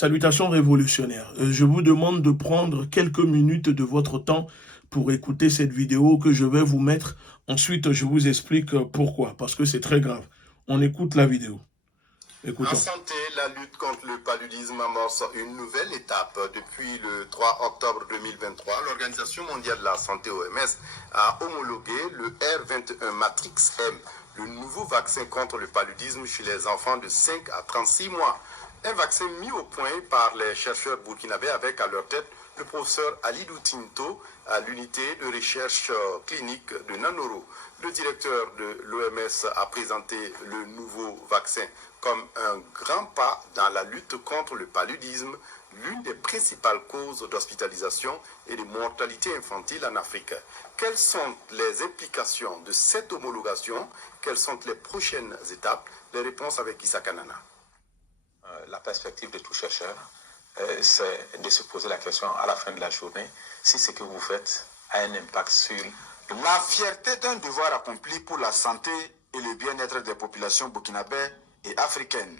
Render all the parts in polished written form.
Salutations révolutionnaires. Je vous demande de prendre quelques minutes de votre temps pour écouter cette vidéo que je vais vous mettre. Ensuite, je vous explique pourquoi, parce que c'est très grave. On écoute la vidéo. En Écoutons. santé, la lutte contre le paludisme amorce une nouvelle étape. Depuis le 3 octobre 2023, l'Organisation mondiale de la santé OMS a homologué le R21 Matrix M, le nouveau vaccin contre le paludisme chez les enfants de 5 à 36 mois. Un vaccin mis au point par les chercheurs burkinabés avec à leur tête le professeur Alidou Tinto à l'unité de recherche clinique de Nanoro. Le directeur de l'OMS a présenté le nouveau vaccin comme un grand pas dans la lutte contre le paludisme, l'une des principales causes d'hospitalisation et de mortalité infantile en Afrique. Quelles sont les implications de cette homologation? Quelles sont les prochaines étapes? Les réponses avec Issa Kanana. La perspective de tout chercheur, c'est de se poser la question à la fin de la journée si ce que vous faites a un impact sur la fierté d'un devoir accompli pour la santé et le bien-être des populations burkinabées et africaines.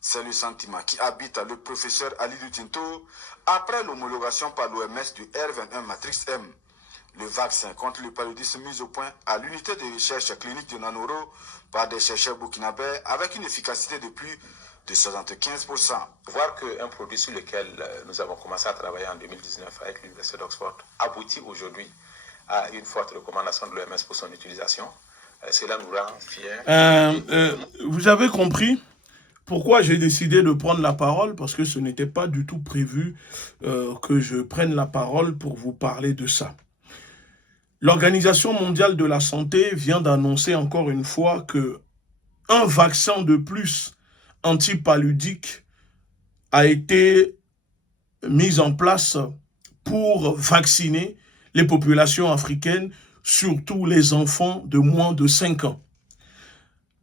C'est le sentiment qui habite le professeur Alidou Tinto après l'homologation par l'OMS du R21 Matrix M, le vaccin contre le paludisme mis au point à l'unité de recherche clinique de Nanoro par des chercheurs burkinabés avec une efficacité de plus de 75%. Voir qu'un produit sur lequel nous avons commencé à travailler en 2019 avec l'Université d'Oxford aboutit aujourd'hui à une forte recommandation de l'OMS pour son utilisation, cela nous rend fiers. Vous avez compris pourquoi j'ai décidé de prendre la parole? Parce que ce n'était pas du tout prévu que je prenne la parole pour vous parler de ça. L'Organisation mondiale de la santé vient d'annoncer encore une fois que un vaccin de plus antipaludique a été mis en place pour vacciner les populations africaines, surtout les enfants de moins de 5 ans.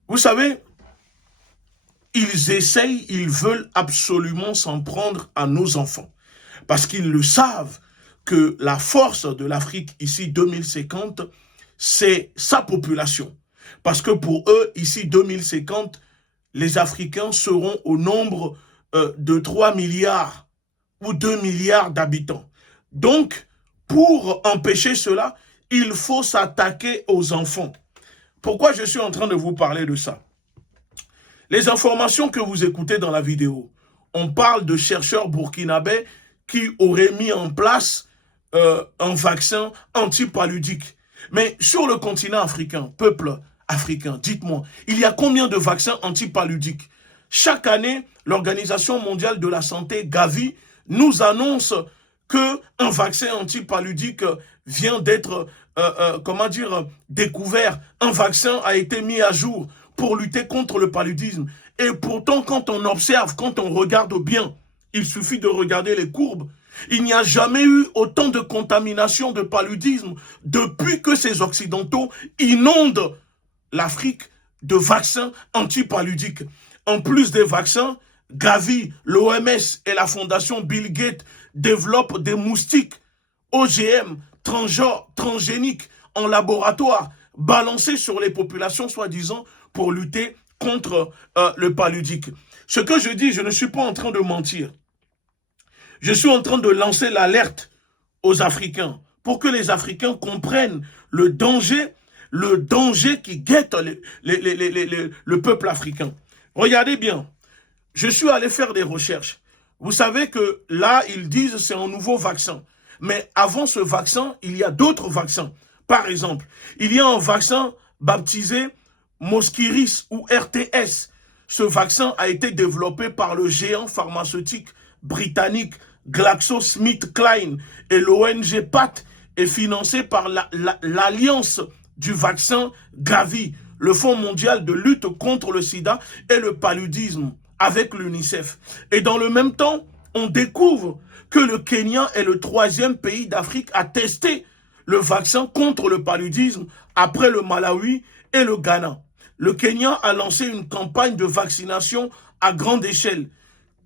Vous savez, ils veulent absolument s'en prendre à nos enfants, parce qu'ils le savent que la force de l'Afrique, ici 2050, c'est sa population. Parce que pour eux, ici 2050, les Africains seront au nombre de 3 milliards ou 2 milliards d'habitants. Donc, pour empêcher cela, il faut s'attaquer aux enfants. Pourquoi je suis en train de vous parler de ça? Les informations que vous écoutez dans la vidéo, on parle de chercheurs burkinabés qui auraient mis en place un vaccin antipaludique. Mais sur le continent africain, peuple africain, dites-moi, il y a combien de vaccins antipaludiques? Chaque année, l'Organisation mondiale de la santé, Gavi, nous annonce qu'un vaccin antipaludique vient d'être, découvert. Un vaccin a été mis à jour pour lutter contre le paludisme. Et pourtant, quand on observe, quand on regarde bien, il suffit de regarder les courbes, il n'y a jamais eu autant de contamination de paludisme depuis que ces Occidentaux inondent l'Afrique de vaccins antipaludiques. En plus des vaccins, Gavi, l'OMS et la fondation Bill Gates développent des moustiques OGM, transgéniques, en laboratoire, balancés sur les populations, soi-disant, pour lutter contre le paludique. Ce que je dis, je ne suis pas en train de mentir. Je suis en train de lancer l'alerte aux Africains pour que les Africains comprennent le danger qui guette le peuple africain. Regardez bien, je suis allé faire des recherches. Vous savez que là, ils disent que c'est un nouveau vaccin. Mais avant ce vaccin, il y a d'autres vaccins. Par exemple, il y a un vaccin baptisé Mosquiris ou RTS. Ce vaccin a été développé par le géant pharmaceutique britannique GlaxoSmithKline et l'ONG PATH est financé par l'Alliance du vaccin Gavi, le Fonds mondial de lutte contre le sida et le paludisme avec l'UNICEF. Et dans le même temps, on découvre que le Kenya est le 3e pays d'Afrique à tester le vaccin contre le paludisme après le Malawi et le Ghana. Le Kenya a lancé une campagne de vaccination à grande échelle.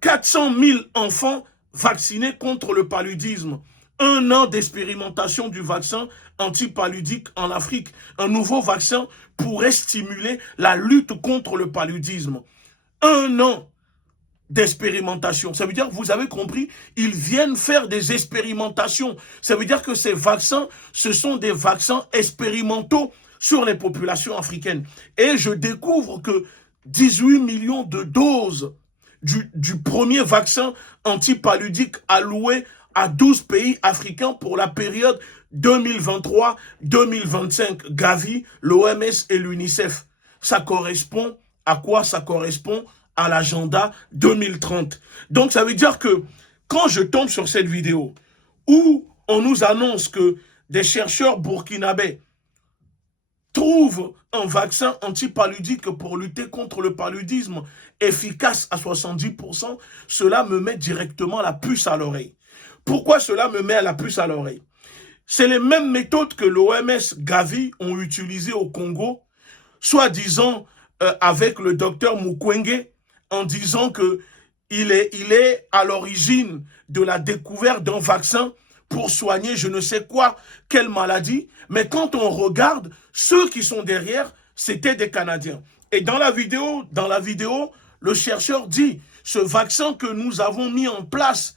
400 000 enfants vaccinés contre le paludisme. 1 an d'expérimentation du vaccin antipaludique en Afrique. Un nouveau vaccin pourrait stimuler la lutte contre le paludisme. 1 an d'expérimentation. Ça veut dire, vous avez compris, ils viennent faire des expérimentations. Ça veut dire que ces vaccins, ce sont des vaccins expérimentaux sur les populations africaines. Et je découvre que 18 millions de doses du premier vaccin antipaludique alloué à 12 pays africains pour la période 2023-2025. Gavi, l'OMS et l'UNICEF. Ça correspond à quoi? Ça correspond à l'agenda 2030. Donc ça veut dire que quand je tombe sur cette vidéo où on nous annonce que des chercheurs burkinabés trouvent un vaccin antipaludique pour lutter contre le paludisme efficace à 70%, cela me met directement la puce à l'oreille. Pourquoi cela me met la puce à l'oreille? C'est les mêmes méthodes que l'OMS Gavi ont utilisées au Congo, soi-disant avec le docteur Mukwege, en disant qu'il est à l'origine de la découverte d'un vaccin pour soigner je ne sais quoi, quelle maladie. Mais quand on regarde, ceux qui sont derrière, c'était des Canadiens. Et dans la vidéo, le chercheur dit, ce vaccin que nous avons mis en place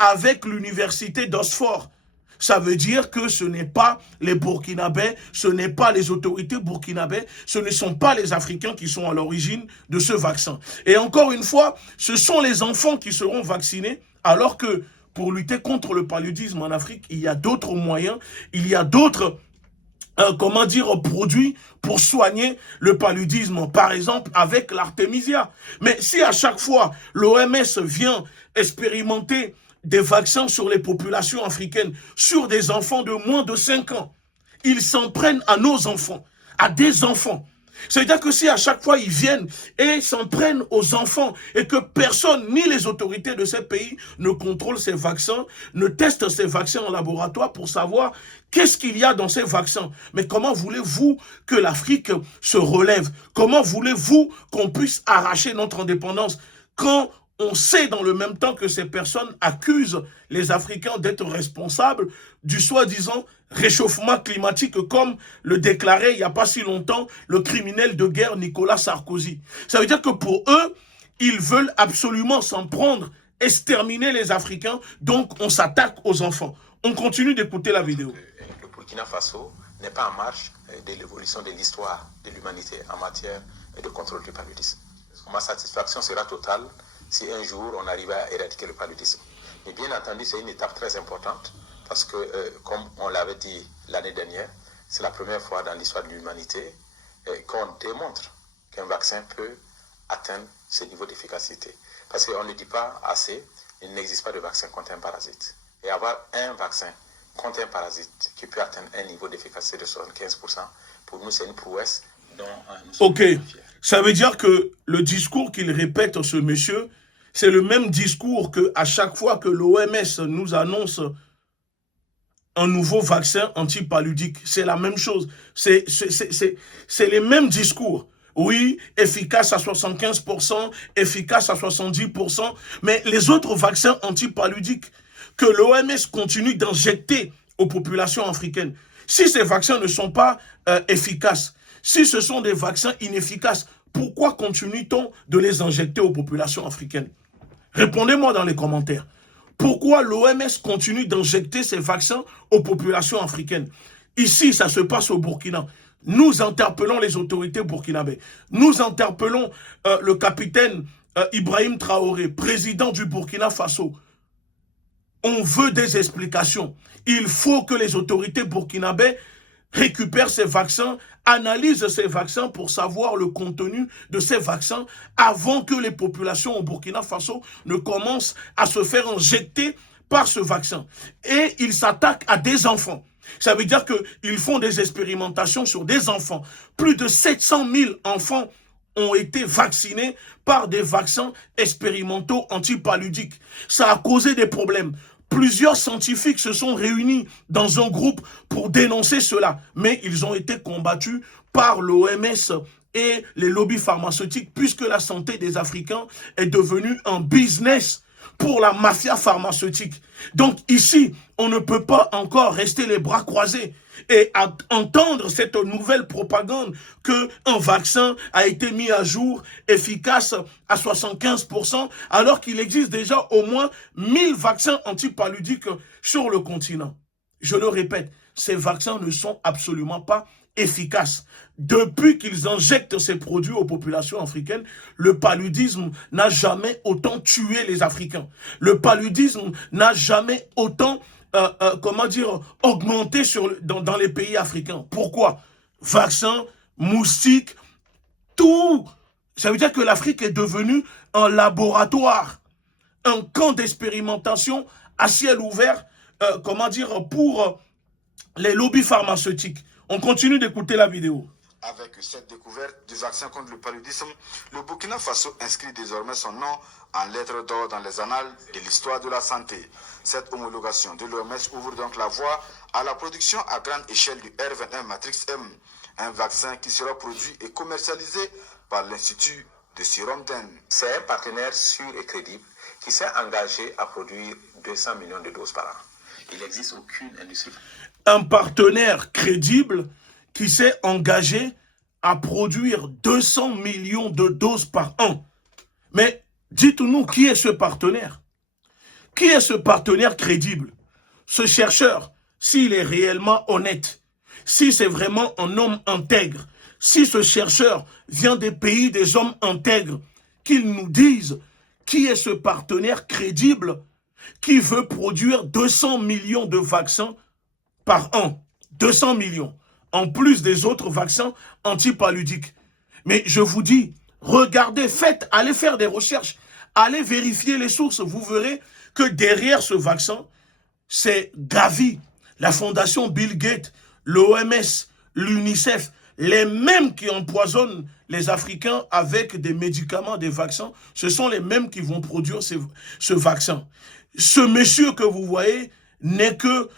avec l'université d'Oxford, ça veut dire que ce n'est pas les Burkinabés, ce n'est pas les autorités burkinabées, ce ne sont pas les Africains qui sont à l'origine de ce vaccin. Et encore une fois, ce sont les enfants qui seront vaccinés, alors que pour lutter contre le paludisme en Afrique, il y a d'autres moyens, il y a d'autres produits pour soigner le paludisme, par exemple avec l'artémisia. Mais si à chaque fois l'OMS vient expérimenter des vaccins sur les populations africaines, sur des enfants de moins de 5 ans, ils s'en prennent à nos enfants, à des enfants. C'est-à-dire que si à chaque fois ils viennent et s'en prennent aux enfants et que personne, ni les autorités de ces pays, ne contrôlent ces vaccins, ne testent ces vaccins en laboratoire pour savoir qu'est-ce qu'il y a dans ces vaccins. Mais comment voulez-vous que l'Afrique se relève? Comment voulez-vous qu'on puisse arracher notre indépendance quand on sait dans le même temps que ces personnes accusent les Africains d'être responsables du soi-disant réchauffement climatique, comme le déclarait il n'y a pas si longtemps le criminel de guerre Nicolas Sarkozy. Ça veut dire que pour eux, ils veulent absolument s'en prendre, exterminer les Africains, donc on s'attaque aux enfants. On continue d'écouter la vidéo. Le Burkina Faso n'est pas en marche de l'évolution de l'histoire de l'humanité en matière de contrôle du paludisme. Ma satisfaction sera totale si un jour on arrive à éradiquer le paludisme. Mais bien entendu, c'est une étape très importante parce que, comme on l'avait dit l'année dernière, c'est la première fois dans l'histoire de l'humanité qu'on démontre qu'un vaccin peut atteindre ce niveau d'efficacité. Parce qu'on ne dit pas assez, il n'existe pas de vaccin contre un parasite. Et avoir un vaccin contre un parasite qui peut atteindre un niveau d'efficacité de 75%, pour nous, c'est une prouesse dont nous sommes fiers. Ça veut dire que le discours qu'il répète, ce monsieur, c'est le même discours qu'à chaque fois que l'OMS nous annonce un nouveau vaccin antipaludique. C'est la même chose. C'est les mêmes discours. Oui, efficace à 75%, efficace à 70%, mais les autres vaccins antipaludiques que l'OMS continue d'injecter aux populations africaines, si ces vaccins ne sont pas efficaces, si ce sont des vaccins inefficaces, pourquoi continue-t-on de les injecter aux populations africaines? Répondez-moi dans les commentaires. Pourquoi l'OMS continue d'injecter ces vaccins aux populations africaines? Ici, ça se passe au Burkina. Nous interpellons les autorités burkinabées. Nous interpellons le capitaine Ibrahim Traoré, président du Burkina Faso. On veut des explications. Il faut que les autorités burkinabées récupèrent ces vaccins, analysent ces vaccins pour savoir le contenu de ces vaccins avant que les populations au Burkina Faso ne commencent à se faire injecter par ce vaccin. Et ils s'attaquent à des enfants. Ça veut dire qu'ils font des expérimentations sur des enfants. Plus de 700 000 enfants ont été vaccinés par des vaccins expérimentaux antipaludiques. Ça a causé des problèmes. Plusieurs scientifiques se sont réunis dans un groupe pour dénoncer cela, mais ils ont été combattus par l'OMS et les lobbies pharmaceutiques, puisque la santé des Africains est devenue un business pour la mafia pharmaceutique. Donc ici, on ne peut pas encore rester les bras croisés. et à entendre cette nouvelle propagande qu'un vaccin a été mis à jour, efficace à 75%, alors qu'il existe déjà au moins 1000 vaccins antipaludiques sur le continent. Je le répète, ces vaccins ne sont absolument pas efficaces. Depuis qu'ils injectent ces produits aux populations africaines, le paludisme n'a jamais autant tué les Africains. Le paludisme n'a jamais autant augmenté dans les pays africains. Pourquoi? Vaccins, moustiques, tout. Ça veut dire que l'Afrique est devenue un laboratoire, un camp d'expérimentation à ciel ouvert, pour les lobbies pharmaceutiques. On continue d'écouter la vidéo. Avec cette découverte du vaccin contre le paludisme, le Burkina Faso inscrit désormais son nom en lettres d'or dans les annales de l'histoire de la santé. Cette homologation de l'OMS ouvre donc la voie à la production à grande échelle du R21 Matrix M, un vaccin qui sera produit et commercialisé par l'Institut de Sérum d'Inde. C'est un partenaire sûr et crédible qui s'est engagé à produire 200 millions de doses par an. Il n'existe aucune industrie. Un partenaire crédible qui s'est engagé à produire 200 millions de doses par an. Mais dites-nous, qui est ce partenaire? Qui est ce partenaire crédible? Ce chercheur, s'il est réellement honnête, si c'est vraiment un homme intègre, si ce chercheur vient des pays des hommes intègres, qu'il nous dise qui est ce partenaire crédible qui veut produire 200 millions de vaccins par an. 200 millions. En plus des autres vaccins antipaludiques. Mais je vous dis, regardez, allez faire des recherches, allez vérifier les sources. Vous verrez que derrière ce vaccin, c'est Gavi, la fondation Bill Gates, l'OMS, l'UNICEF, les mêmes qui empoisonnent les Africains avec des médicaments, des vaccins, ce sont les mêmes qui vont produire ce vaccin. Ce monsieur que vous voyez n'est que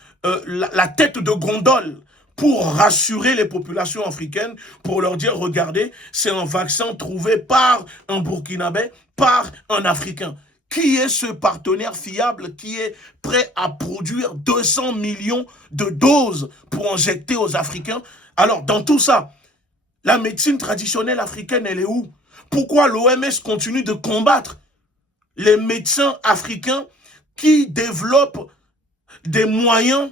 la tête de gondole pour rassurer les populations africaines, pour leur dire, regardez, c'est un vaccin trouvé par un Burkinabé, par un Africain. Qui est ce partenaire fiable qui est prêt à produire 200 millions de doses pour injecter aux Africains? Alors, dans tout ça, la médecine traditionnelle africaine, elle est où? Pourquoi l'OMS continue de combattre les médecins africains qui développent des moyens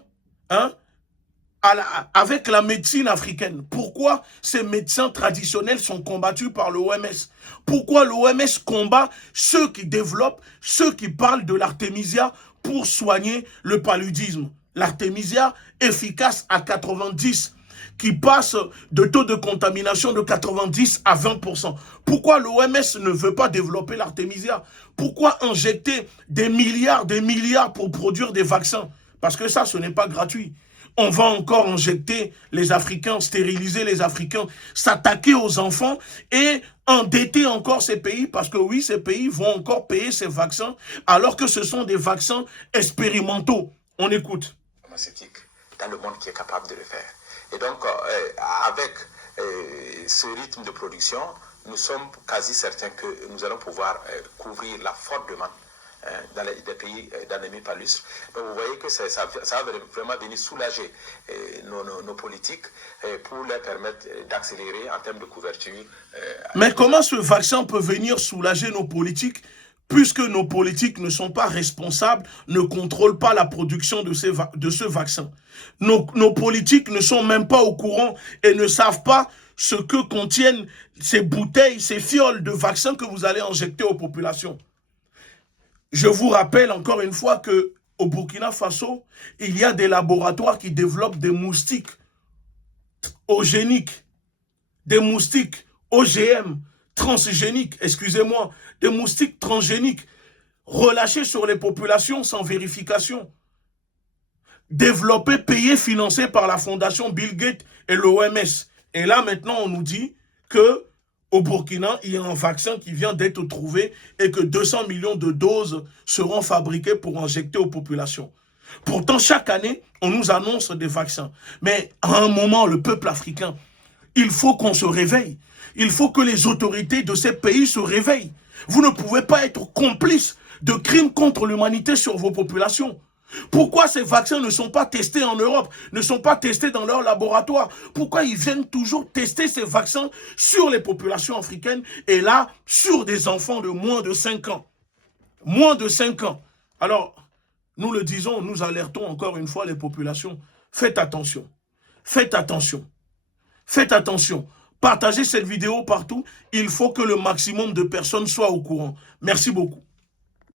avec la médecine africaine? Pourquoi ces médecins traditionnels sont combattus par l'OMS? Pourquoi l'OMS combat ceux qui développent, ceux qui parlent de l'artémisia pour soigner le paludisme? L'artémisia efficace à 90%, qui passe de taux de contamination de 90 à 20%. Pourquoi l'OMS ne veut pas développer l'artémisia? Pourquoi injecter des milliards pour produire des vaccins? Parce que ça, ce n'est pas gratuit. On va encore injecter les Africains, stériliser les Africains, s'attaquer aux enfants et endetter encore ces pays, parce que oui, ces pays vont encore payer ces vaccins, alors que ce sont des vaccins expérimentaux. On écoute. Pharmaceutique dans le monde qui est capable de le faire. Et donc, avec ce rythme de production, nous sommes quasi certains que nous allons pouvoir couvrir la forte demande dans les pays d'endémie palustre. Donc vous voyez que ça va vraiment venir soulager nos politiques pour leur permettre d'accélérer en termes de couverture. Mais comment ce vaccin peut venir soulager nos politiques, puisque nos politiques ne sont pas responsables, ne contrôlent pas la production de ce vaccin? Nos politiques ne sont même pas au courant et ne savent pas ce que contiennent ces bouteilles, ces fioles de vaccins que vous allez injecter aux populations. Je vous rappelle encore une fois qu'au Burkina Faso, il y a des laboratoires qui développent des moustiques eugéniques, des moustiques OGM, transgéniques, excusez-moi, des moustiques transgéniques relâchés sur les populations sans vérification. Développés, payés, financés par la fondation Bill Gates et l'OMS. Et là, maintenant, on nous dit que au Burkina, il y a un vaccin qui vient d'être trouvé et que 200 millions de doses seront fabriquées pour injecter aux populations. Pourtant, chaque année, on nous annonce des vaccins. Mais à un moment, le peuple africain, il faut qu'on se réveille. Il faut que les autorités de ces pays se réveillent. Vous ne pouvez pas être complice de crimes contre l'humanité sur vos populations. Pourquoi ces vaccins ne sont pas testés en Europe, ne sont pas testés dans leur laboratoire? Pourquoi ils viennent toujours tester ces vaccins sur les populations africaines et là, sur des enfants de moins de 5 ans? Moins de 5 ans. Alors, nous le disons, nous alertons encore une fois les populations. Faites attention. Faites attention. Faites attention. Partagez cette vidéo partout. Il faut que le maximum de personnes soient au courant. Merci beaucoup.